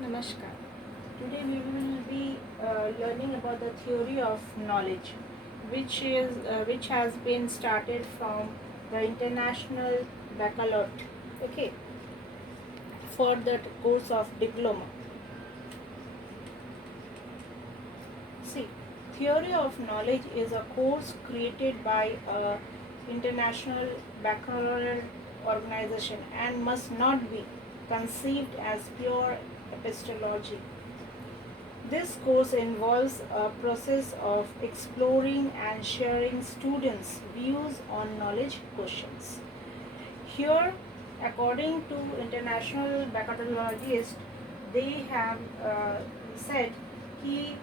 Namaskar. Today we will be learning about the theory of knowledge, which has been started from the International Baccalaureate. Okay, for the course of diploma. See, theory of knowledge is a course created by a international baccalaureate organization and must not be conceived as pure epistology. This course involves a process of exploring and sharing students' views on knowledge questions. Here, according to international baccalaureates, they have said he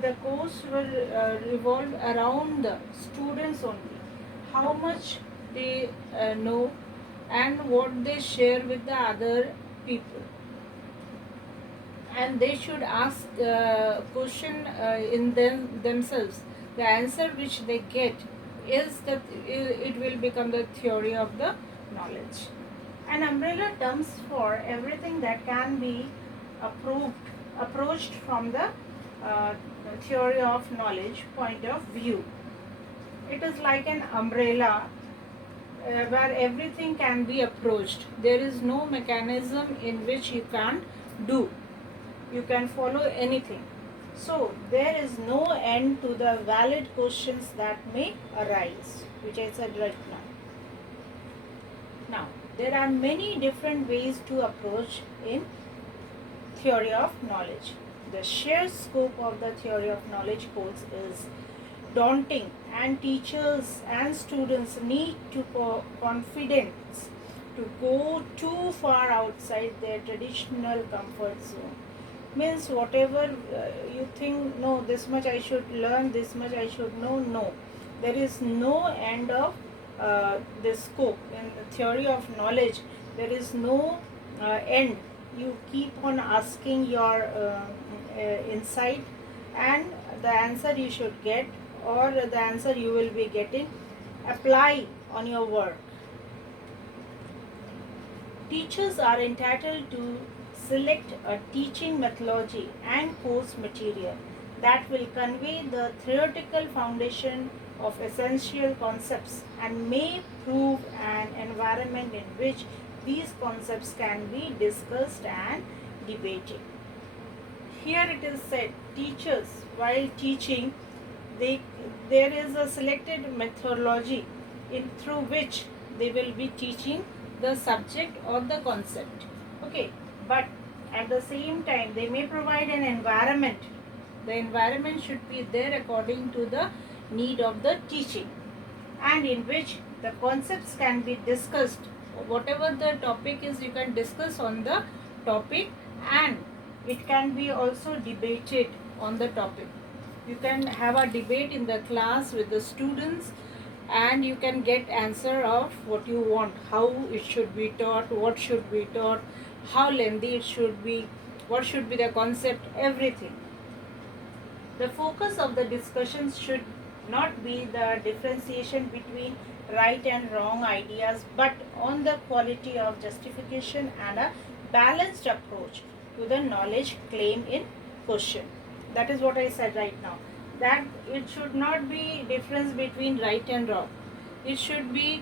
the course will revolve around the students only, how much they know and what they share with the other people, and they should ask question in themselves. The answer which they get is that it will become the theory of the knowledge. An umbrella terms for everything that can be approached from the uh, theory of knowledge point of view. It is like an umbrella where everything can be approached. There is no mechanism in which you can't do. You can follow anything. So there is no end to the valid questions that may arise, which I said right now. Now, there are many different ways to approach in theory of knowledge. The sheer scope of the theory of knowledge course is daunting, and teachers and students need to confidence to go too far outside their traditional comfort zone. Means whatever you think, no, this much I should learn, this much I should know, no. There is no end of the scope. In the theory of knowledge, there is no end. You keep on asking your insight, and the answer you should get, or the answer you will be getting, apply on your work. Teachers are entitled to select a teaching methodology and course material that will convey the theoretical foundation of essential concepts and may prove an environment in which these concepts can be discussed and debated. Here it is said, teachers, while teaching, there is a selected methodology through which they will be teaching the subject or the concept. Okay, but at the same time, they may provide an environment. The environment should be there according to the need of the teaching, and in which the concepts can be discussed. Whatever the topic is, you can discuss on the topic, and it can be also debated on the topic. You can have a debate in the class with the students, and you can get answer of what you want, how it should be taught, what should be taught, how lengthy it should be, what should be the concept, everything. The focus of the discussions should not be the differentiation between right and wrong ideas, but on the quality of justification and a balanced approach to the knowledge claim in question. That is what I said right now. That it should not be difference between right and wrong. It should be